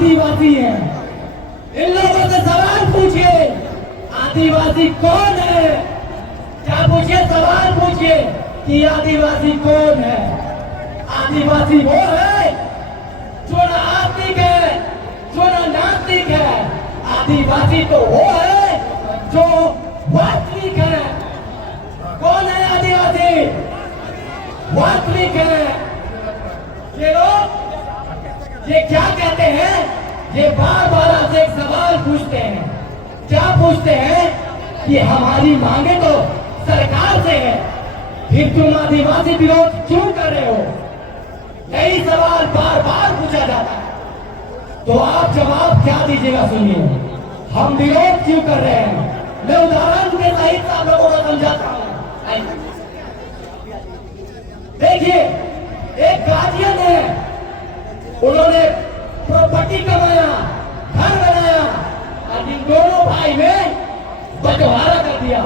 आदिवासी हैं। इन लोगों से सवाल पूछिए, आदिवासी कौन है? क्या पूछिए, सवाल पूछिए कि आदिवासी कौन है? आदिवासी वो है जो ना आस्तिक है, जो ना नास्तिक है। आदिवासी तो वो है जो वास्तविक है। कौन है आदिवासी? वास्तविक है। ये लोग ये क्या कहते हैं? ये बार बार आपसे एक सवाल पूछते हैं। क्या पूछते हैं? कि हमारी मांगे तो सरकार से है, फिर तुम आदिवासी विरोध क्यों कर रहे हो? यही सवाल बार बार पूछा जाता है। तो आप जवाब क्या दीजिएगा? सुनिए, हम विरोध क्यों कर रहे हैं। मैं उदाहरण के सहित आप लोगों को समझाता हूं। देखिए, एक गार्जियन है, उन्होंने प्रॉपर्टी कमाया, घर बनाया, और इन दोनों भाई में बंटवारा कर दिया।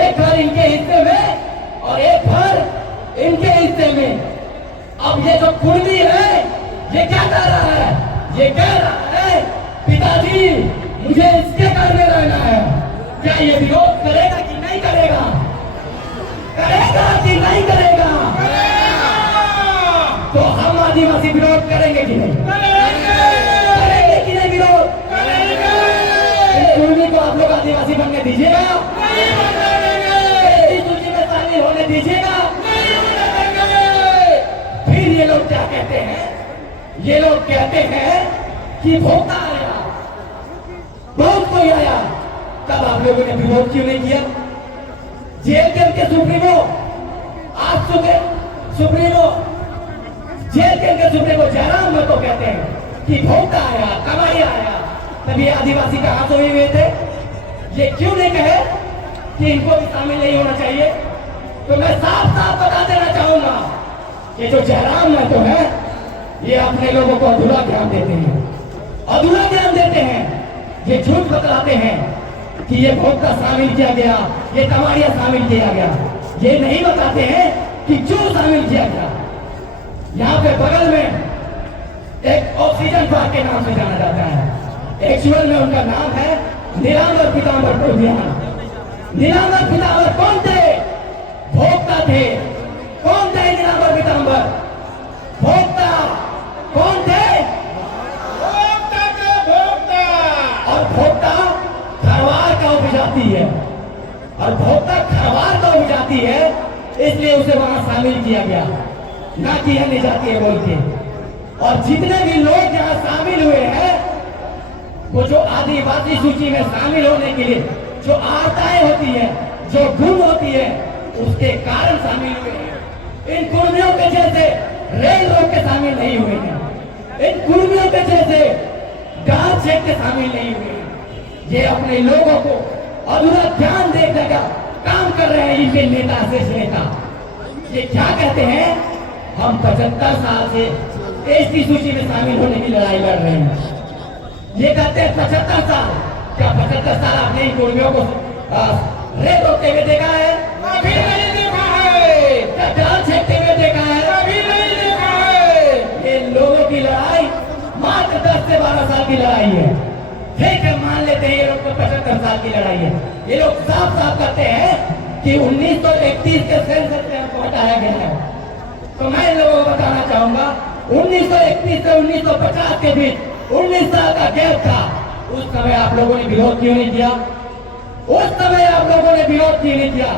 एक घर इनके हिस्से में और एक घर इनके हिस्से में। अब ये जो कुर्मी है, ये क्या कह रहा है? ये कह रहा है, पिताजी मुझे इसके घर में रहना है। क्या ये विरोध करेगा कि नहीं करेगा? करेगा कि नहीं करेगा? तो हम आदिवासी विरोध करेंगे कि नहीं? करेंगे कि नहीं विरोध? कुर्मी को आप लोग आदिवासी बनने दीजिएगा? सूची में शामिल होने दीजिएगा? फिर ये लोग क्या कहते हैं? ये लोग कहते हैं कि भोक्ता आया, बहुत कोई आया। तब आप लोगों ने विरोध क्यों नहीं किया? जेल के सुप्रीमो, आज सुप्रीमो, जेल के सुप्रीमो जयराम में तो कहते हैं कि भोक्ता आया, कमाई आया। तभी आदिवासी कहां सोए हुए थे? ये क्यों नहीं कहे कि इनको भी शामिल नहीं होना चाहिए? तो मैं साफ साफ बता देना चाहूंगा, ये जो जयराम में तो है, ये अपने लोगों को अधूरा ज्ञान देते हैं, अधूरा ज्ञान देते हैं। ये झूठ बतलाते हैं कि ये भोक्ता शामिल किया गया, ये कमारिया शामिल किया गया। ये नहीं बताते हैं कि क्यों शामिल किया गया। यहाँ पे बगल में एक ऑक्सीजन पार्क के नाम से जाना जाता है। एक्चुअल में उनका नाम है नीलांबर पीतांबर उद्यान। नीलांबर पीतांबर कौन थे? भोक्ता थे। कौन थे नीलांबर पीतांबर? भोक्ता। कौन थे? भोक्ता के भोक्ता। और भोक्ता खरवार का उपजाति है, और भोक्ता खरवार का उपजाति है, इसलिए उसे वहां शामिल किया गया, ना कि अन्य जाति है बोल के। और जितने भी लोग यहाँ शामिल हुए हैं, वो जो आदिवासी सूची में शामिल होने के लिए जो आर्ताएं होती है, जो गुण होती है, उसके कारण शामिल हुए हैं। इन कुर्मियों के जैसे रेल रोक के शामिल नहीं हुए हैं। इन कुर्मियों के जैसे गांव छेक के शामिल नहीं हुए हैं। ये अपने लोगों को अधूरा ज्ञान देने का काम कर रहे हैं। इनके नेता से नेता ये क्या कहते हैं? हम 75 साल से एसटी सूची में शामिल होने की लड़ाई लड़ रहे हैं। ये कहते हैं 75 साल। क्या 75 साल आपने इन कुर्मियों को रेल रोकते हुए देखा है? अभी नहीं देखा है। क्या जान छेकते हुए देखा है? अभी नहीं देखा है। ये लोगों की लड़ाई मात्र 10 से 12 साल की लड़ाई है। ठीक है, मान लेते हैं ये लोग तो 75 साल की लड़ाई है। ये लोग साफ साफ कहते हैं कि 1931 के सेंसस से हमको हटाया गया है। तो मैं इन लोगों को बताना चाहूंगा, 1931 से 1950 के बीच 19 साल का गैप था। उस समय आप लोगों ने विरोध क्यों नहीं किया? उस समय आप लोगों ने विरोध क्यों नहीं किया?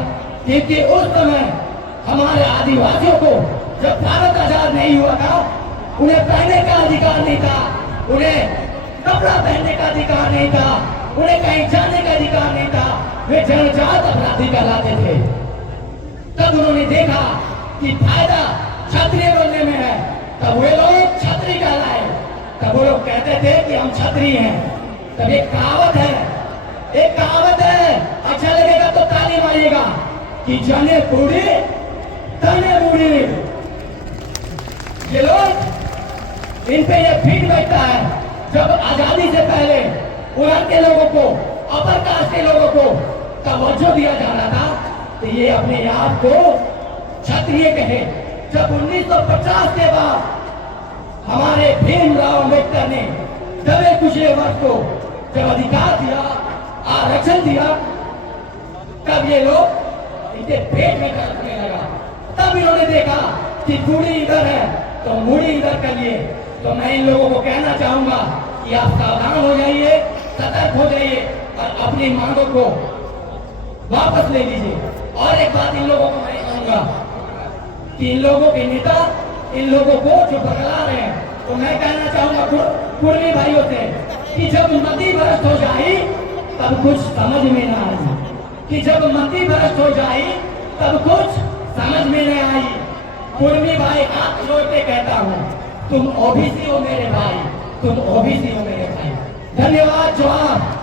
क्योंकि उस समय हमारे आदिवासियों को जब भारत आजाद नहीं हुआ था, उन्हें पहनने का अधिकार नहीं था, उन्हें कपड़ा पहनने का अधिकार नहीं था, उन्हें कहीं जाने का अधिकार नहीं था। वे जनजात अपराधी कहलाते थे। तब उन्होंने देखा कि फायदा क्षत्रिय बनने में है, तब वे लोग क्षत्रिय कहलाए। तब वो लोग कहते थे कि हम क्षत्रिय हैं। तब एक कहावत है, एक कहावत है, अच्छा लगेगा तो ताली मारिएगा, कि जाने बूढ़ी तने बूढ़ी। ये लोग, इन पे ये फीट बैठता है। जब आजादी से पहले उड़न के लोगों को, अपर कास्ट के लोगों को तवज्जो दिया जा रहा था, तो ये अपने आप को क्षत्रिय कहे। जब 1950 के बाद हमारे भीमराव अम्बेडकर ने जब एक पिछले वर्ग को जब अधिकार दिया, आरक्षण दिया, तब ये लोग इनके पेट में करने लगा। तब इन्होंने देखा कि कुड़ी इधर है तो मुड़ी इधर करिए। तो मैं इन लोगों को कहना चाहूंगा कि आप सावधान हो जाइए, सतर्क हो जाइए और अपनी मांगों को वापस ले लीजिए। और एक बात इन लोगों को मैं कहूंगा कि इन लोगों के नेता इन लोगों को जो बगला रहे हैं, तो मैं कहना चाहूंगा कुर्मी भाइयों से कि जब नदी भ्रष्ट हो जाए तब कुछ समझ में ना आई, कि जब नदी भ्रष्ट हो जाए तब कुछ समझ में नहीं आई। कुर्मी भाई हाथ जोड़ के कहता हूँ, तुम ओबीसी हो मेरे भाई, तुम ओबीसी हो मेरे भाई। धन्यवाद। जवाब